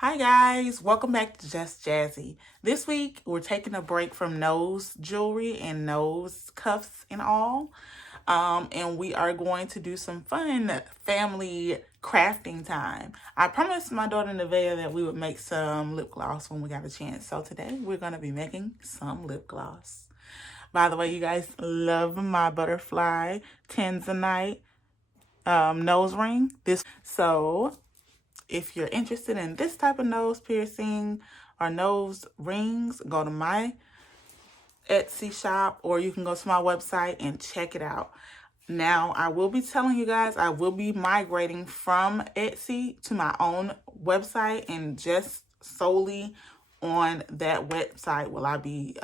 Hi guys, welcome back to Just Jazzy. This week we're taking a break from nose jewelry and nose cuffs and all. And we are going to do some fun family crafting time. I promised my daughter Nevaeh that we would make some lip gloss when we got a chance. So today we're going to be making some lip gloss. By the way, you guys love my butterfly tanzanite nose ring. So if you're interested in this type of nose piercing or nose rings, go to my Etsy shop or you can go to my website and check it out. Now, I will be telling you guys, I will be migrating from Etsy to my own website, and just solely on that website will I be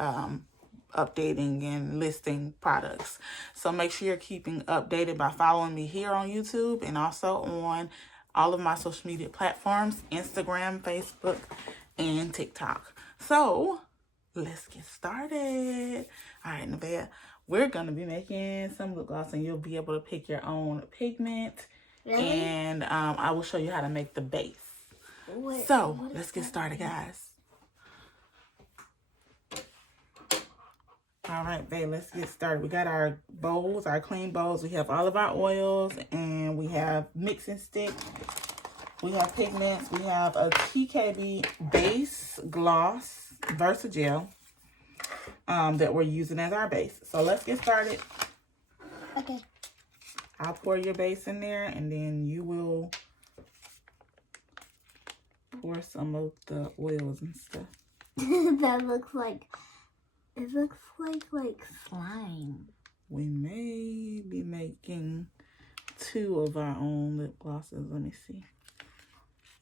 updating and listing products. So make sure you're keeping updated by following me here on YouTube and also on all of my social media platforms, Instagram, Facebook, and TikTok. So let's get started. All right, Nevaeh, we're going to be making some lip gloss, and you'll be able to pick your own pigment. Really? And I will show you how to make the base. So let's get started, guys. All right, babe, let's get started. We got our bowls, our clean bowls. We have all of our oils, and we have mixing stick. We have pigments. We have a TKB base gloss Versagel that we're using as our base. So let's get started. Okay. I'll pour your base in there, and then you will pour some of the oils and stuff. That looks like, it looks like slime. We may be making 2 of our own lip glosses. Let me see.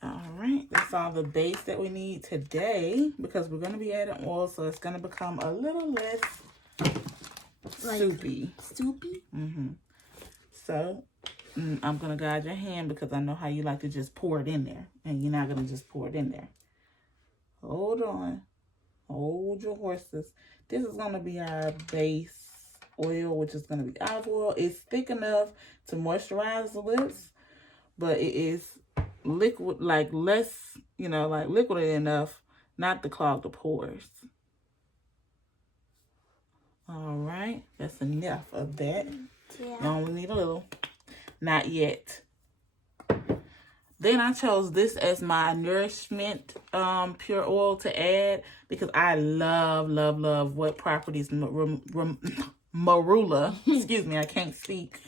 All right, that's all the base that we need today because we're going to be adding oil, so it's going to become a little less soupy. Soupy? So I'm going to guide your hand because I know how you like to just pour it in there, and you're not going to just pour it in there. Hold on. Hold your horses. This is going to be our base oil, which is going to be olive oil. It's thick enough to moisturize the lips, but it is liquid, like less, like liquid enough not to clog the pores. All right, that's enough of that. Yeah. You only need a little. Not yet. Then I chose this as my nourishment pure oil to add because I love what properties marula, excuse me, I can't speak,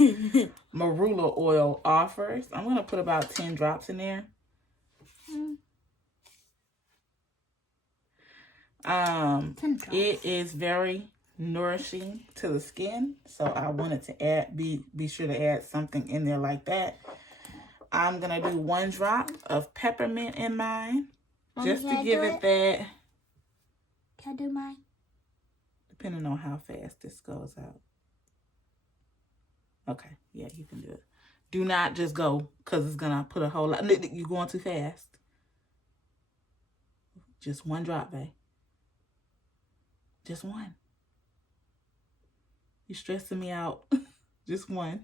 marula oil offers. I'm going to put about 10 drops in there. It is very nourishing to the skin, so I wanted to be sure to add something in there like that. I'm going to do 1 drop of peppermint in mine, just to give it that. Can I do mine? Depending on how fast this goes out. Okay, yeah, you can do it. Do not just go, because it's going to put a whole lot. You're going too fast. Just 1 drop, babe. Just 1. You're stressing me out. Just 1.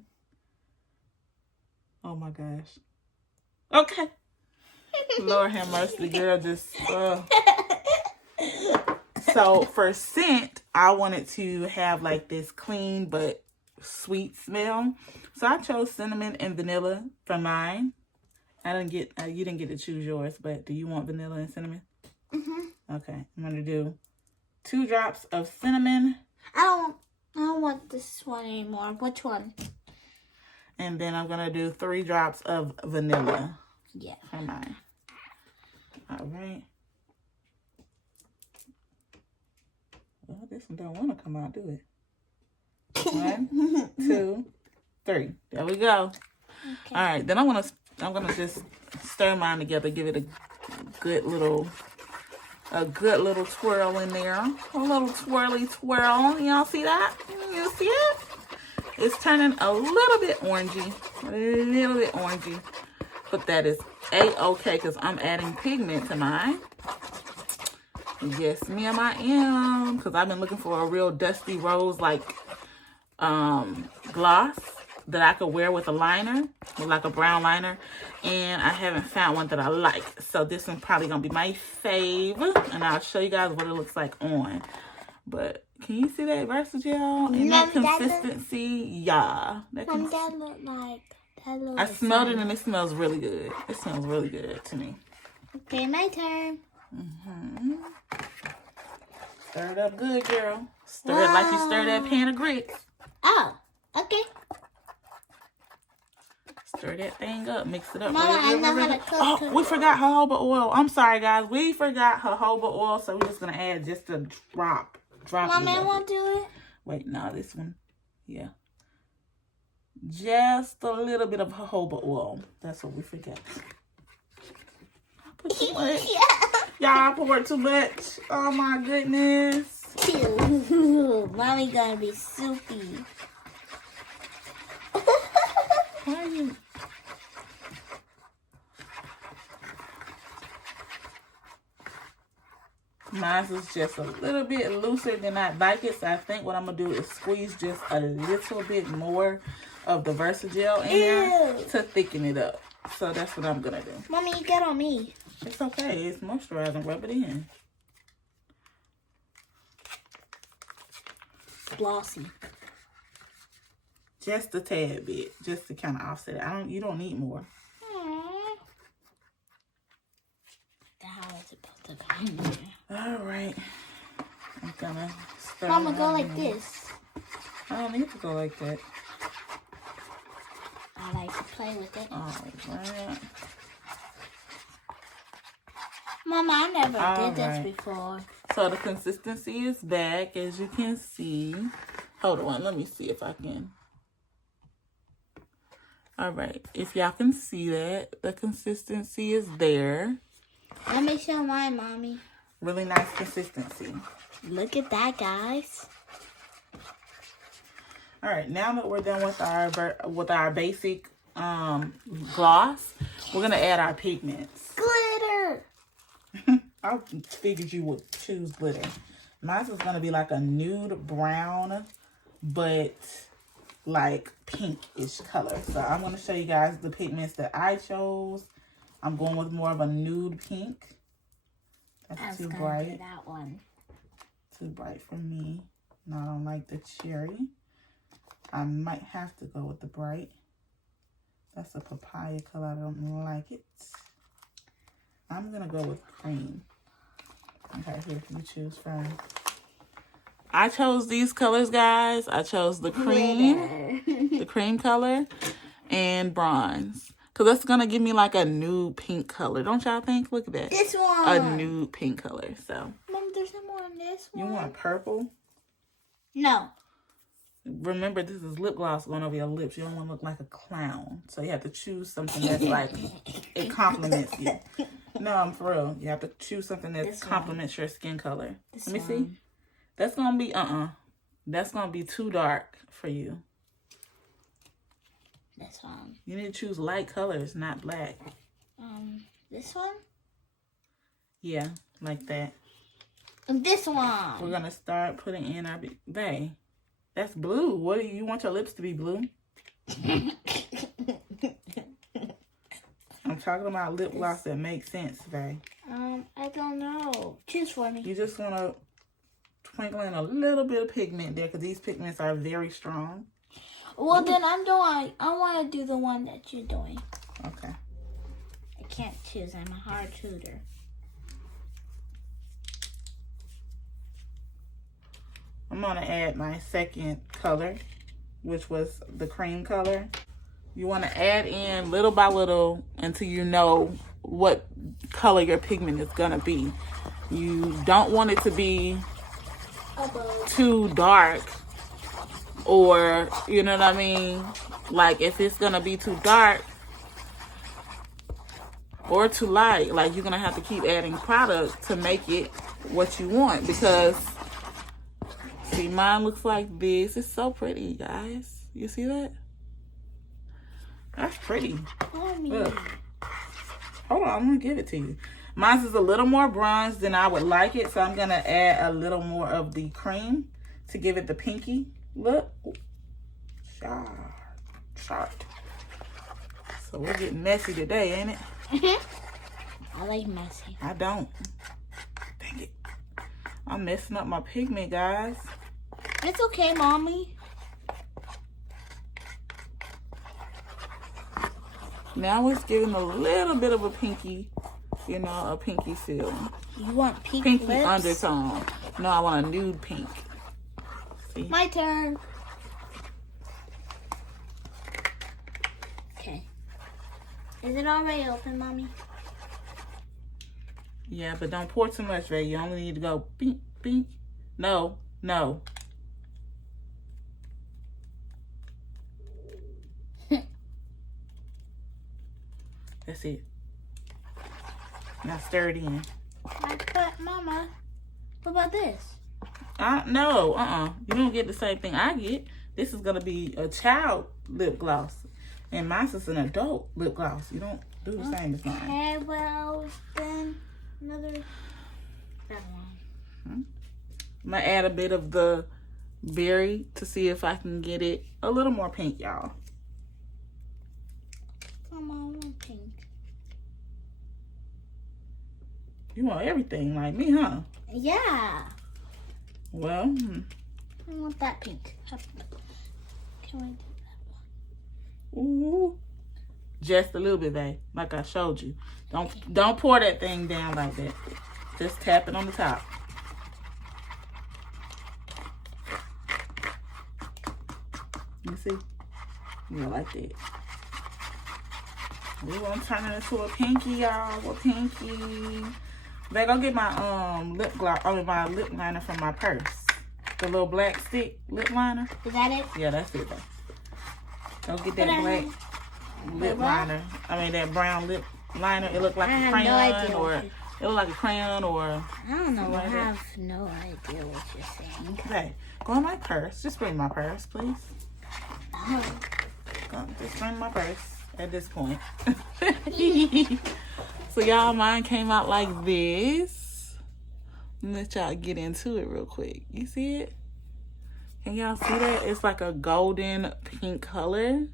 Oh my gosh. Okay. Lord have mercy, girl. Just So for scent, I wanted to have like this clean but sweet smell. So I chose cinnamon and vanilla for mine. I didn't get you didn't get to choose yours, but do you want vanilla and cinnamon? Okay, I'm gonna do 2 drops of cinnamon. I don't want this one anymore. Which one? And then I'm going to do 3 drops of vanilla. Yeah. For mine. All right. Well, this one don't want to come out, do it? 1, 2, 3. There we go. Okay. All right. Then I'm gonna just stir mine together. Give it a good little twirl in there. A little twirly twirl. Y'all see that? You see it? It's turning a little bit orangey. But that is A-okay because I'm adding pigment to mine. Yes, ma'am, I am. Because I've been looking for a real dusty rose like gloss that I could wear with a liner, with like a brown liner, and I haven't found one that I like. So this one's probably gonna be my fave, and I'll show you guys what it looks like on. But can you see that Versagel and that consistency? Yeah. That look like. I smelled it and it smells really good. It smells really good to me. Okay, my turn. Stir it up good, girl. Stir it like you stir that pan of grits. Oh, okay. Stir that thing up. Mix it up. Mama, I know how to cook. Oh, we forgot jojoba oil. I'm sorry, guys. We forgot jojoba oil, so we're just going to add just a drop. Mama, I want to do it. Wait, no, this one. Yeah. Just a little bit of jojoba oil. That's what we forgot. I put too much. Y'all poured too much. Oh my goodness. Mommy gonna be soupy. Why are you? Mine is just a little bit looser than I like it. So I think what I'm gonna do is squeeze just a little bit more of the Versagel in there to thicken it up. So that's what I'm gonna do. Mommy, you get on me. It's okay. It's moisturizing. Rub it in. Glossy. Just a tad bit, just to kind of offset it. You don't need more. How is it supposed to go in there? All right. I'm gonna start. Mama, go like this. I don't need to go like that. I like to play with it. All right. Mama, I never did this before. So the consistency is back, as you can see. Hold on, let me see if I can. All right, if y'all can see that, the consistency is there. Let me show mine, Mommy. Really nice consistency. Look at that, guys. All right, now that we're done with our basic gloss, we're gonna add our pigments. Glitter. I figured you would choose glitter. Mine is gonna be like a nude brown, but like pinkish color. So I'm gonna show you guys the pigments that I chose. I'm going with more of a nude pink. That's too bright. That one. Too bright for me. No, I don't like the cherry. I might have to go with the bright. That's a papaya color. I don't like it. I'm gonna go with cream. Okay, here you choose from. I chose these colors, guys. I chose the cream, the cream color, and bronze. Because that's going to give me like a nude pink color. Don't y'all think? Look at that. This one. A nude pink color. So. Mom, there's no more in this one. You want purple? No. Remember, this is lip gloss going over your lips. You don't want to look like a clown. So you have to choose something that's like, it compliments you. No, I'm for real. You have to choose something that complements your skin color. Let me see. That's going to be, that's going to be too dark for you. This one. You need to choose light colors, not black. This one? Yeah, like that. And this one. We're going to start putting in our, bae, that's blue. What do you want your lips to be blue? I'm talking about lip gloss that makes sense, bae. I don't know. Choose for me. You just want to twinkle in a little bit of pigment there because these pigments are very strong. Well, then I want to do the one that you're doing. Okay. I can't choose. I'm a hard shooter. I'm going to add my second color, which was the cream color. You want to add in little by little until you know what color your pigment is going to be. You don't want it to be too dark. Or, you know what I mean? Like, if it's going to be too dark or too light, like, you're going to have to keep adding product to make it what you want. Because, see, mine looks like this. It's so pretty, guys. You see that? That's pretty. Look. Hold on, I'm going to give it to you. Mine is a little more bronze than I would like it. So I'm going to add a little more of the cream to give it the pinky look. chart. So we're getting messy today, ain't it? I like messy. I don't. Dang it. I'm messing up my pigment, guys. It's okay, Mommy. Now it's giving a little bit of a pinky, you know, a pinky feel. You want pink Pinky lips? undertone. No, I want a nude pink. See? My turn. Okay. Is it already open, Mommy? Yeah, but don't pour too much, Ray. You only need to go pink, pink. No, no. That's it. Now stir it in. But Mama, what about this? No, you don't get the same thing I get. This is gonna be a child lip gloss, and mine's is an adult lip gloss. You don't do the same as mine. Okay, well then another. I'm gonna add a bit of the berry to see if I can get it a little more pink, y'all. Come on, I want pink. You want everything like me, huh? Yeah. Well, I want that pink. Can we do that one? ooh, just a little bit, babe. Like I showed you. Don't pour that thing down like that. Just tap it on the top. You see? Yeah, like that. We want to turn it into a pinky, y'all. A pinky. Babe, go get my lip gloss. I mean, my lip liner from my purse. The little black stick lip liner. Is that it? Yeah, that's it, babe. Go get that black lip liner. I mean, that brown lip liner. It looked like a crayon, or it looked like a crayon, or I don't know. like I that. have no idea what you're saying. Okay, go in my purse. Just bring my purse, please. Oh. Just bring my purse at this point. So y'all, mine came out like this. Let y'all get into it real quick. You see it? Can y'all see that? It's like a golden pink color.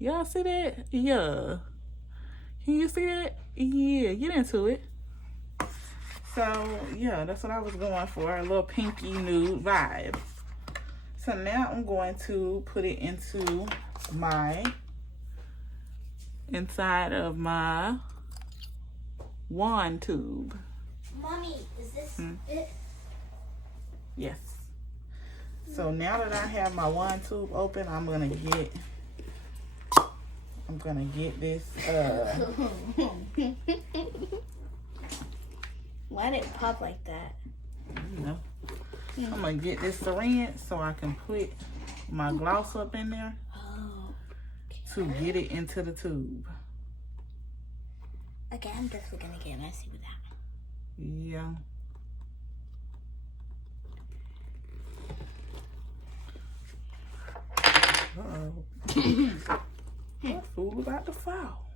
Y'all see that? Yeah. Can you see that? Yeah, get into it. So, yeah, that's what I was going for. A little pinky nude vibe. So now I'm going to put it into inside of my wand tube. Mommy, is this it? Yes. So now that I have my wand tube open, I'm gonna get this Why did it pop like that? you know, I'm gonna get this syringe so I can put my gloss up in there to get it into the tube. Okay, I'm definitely gonna get messy with that. Yeah. Uh-oh. That fool about to fall.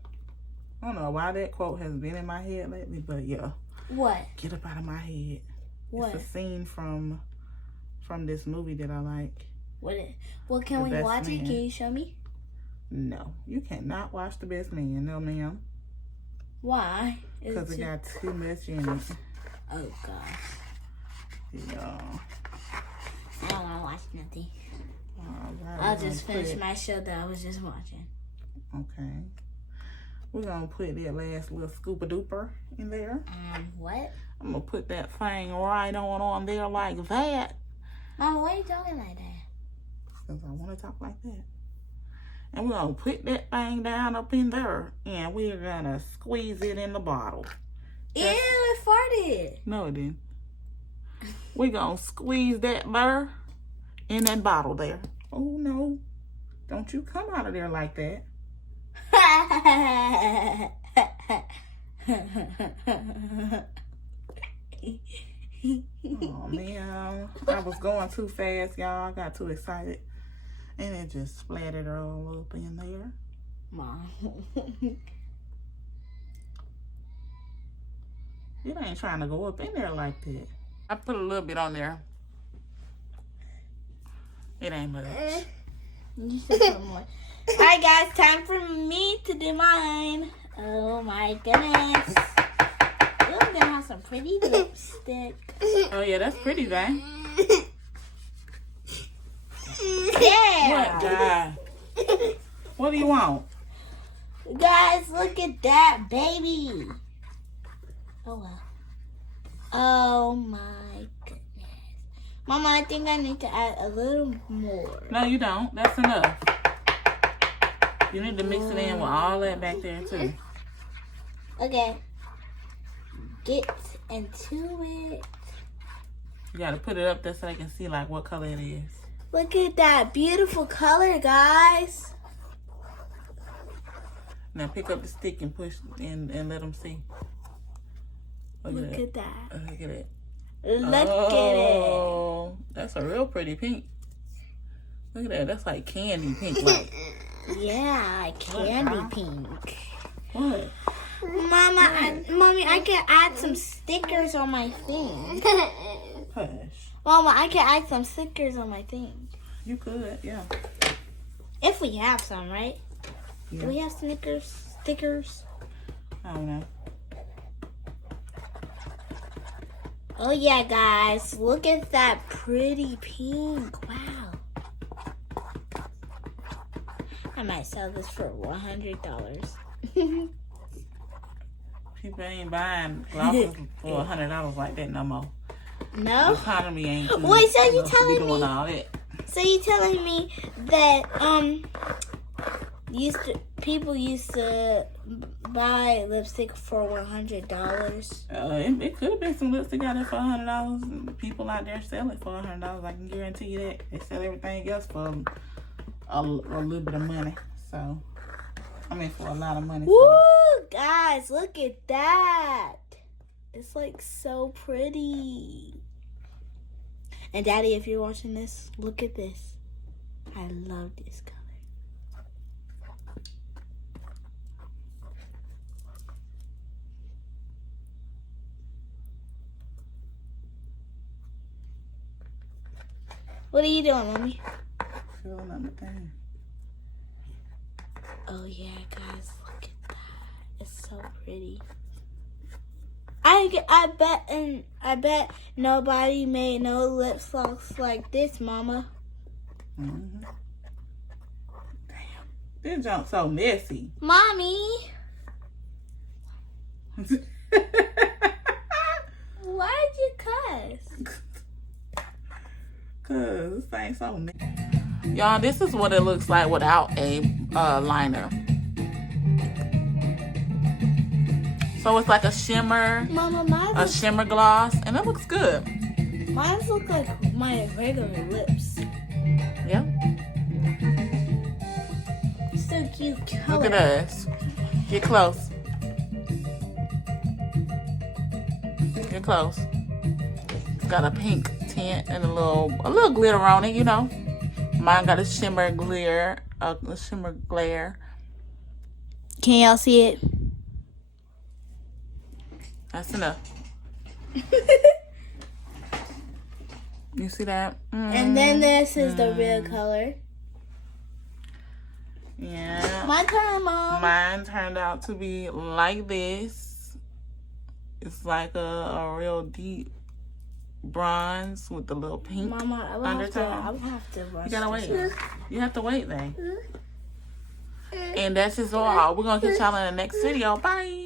I don't know why that quote has been in my head lately, but yeah. What? Get up out of my head. What? It's a scene from this movie that I like. Well, can The we Best watch it? Man. Can you show me? No, you cannot watch The Best Man, no ma'am. Why? Because it got too much in it. Oh gosh. Yeah. I don't want to watch nothing. Alright, I'll just finish my show that I was just watching. Okay. We're going to put that last little scooper duper in there. What? I'm going to put that thing right on there like that. Mama, why are you talking like that? Because I want to talk like that. And we're going to put that thing down up in there. And we're going to squeeze it in the bottle. Ew, it farted. No, it didn't. We're going to squeeze that there in that bottle there. Oh, no. Don't you come out of there like that. Oh, man. I was going too fast, y'all. I got too excited. And it just splattered all up in there. Mom. It ain't trying to go up in there like that. I put a little bit on there. It ain't much. You should put more. Alright, guys, time for me to do mine. Oh my goodness. Ooh, I'm gonna have some pretty lipstick. Oh yeah, that's pretty, man. Yeah. What, guy? What do you want? Guys, look at that baby. Oh well. Oh my goodness. Mama, I think I need to add a little more. No, you don't. That's enough. You need to mix it in with all that back there too. Okay. Get into it. You gotta put it up there so they can see like what color it is. Look at that beautiful color, guys. Now pick up the stick and push and let them see. Look at that. Look at it. Look at it. Oh, that's a real pretty pink. Look at that. That's like candy pink. Like. Yeah, candy pink. What? Mommy, I can add some stickers on my thing. Hush. Mama, I can add some stickers on my thing. You could, yeah. If we have some, right? Yeah. Do we have stickers? I don't know. Oh yeah, guys, look at that pretty pink. Wow. I might sell this for $100. People ain't buying glosses for $100 like that no more. The No? economy ain't too. Wait, so you enough to be telling doing me? all that. So you telling me that people used to buy lipstick for $100? It could have been some lipstick out there for $100. People out there sell it for $100. I can guarantee you that. They sell everything else for a little bit of money. So, I mean, for a lot of money. Woo, guys, look at that. It's like so pretty. And Daddy, if you're watching this, look at this. I love this color. What are you doing, Mommy? Filling up the thing. Oh yeah, guys, look at that. It's so pretty. I bet nobody made no lip gloss like this, Mama. Mm-hmm. Damn, this junk's so messy. Mommy, why'd you cuss? Cause this thing's so messy. Y'all, this is what it looks like without a liner. So it's like a shimmer, Mama, a shimmer gloss, and it looks good. mine look like my regular lips. Yeah. So cute color. Look at us. Get close. Get close. It's got a pink tint and a little glitter on it, you know. Mine got a shimmer glare, Can y'all see it? That's enough. You see that? And then this is the real color. Yeah. My turn, Mom. Mine turned out to be like this. It's like a real deep bronze with the little pink Mama, I undertone. would have to brush You gotta wait. this. You have to wait, then. And that's just all. We're gonna catch y'all in the next video. Bye.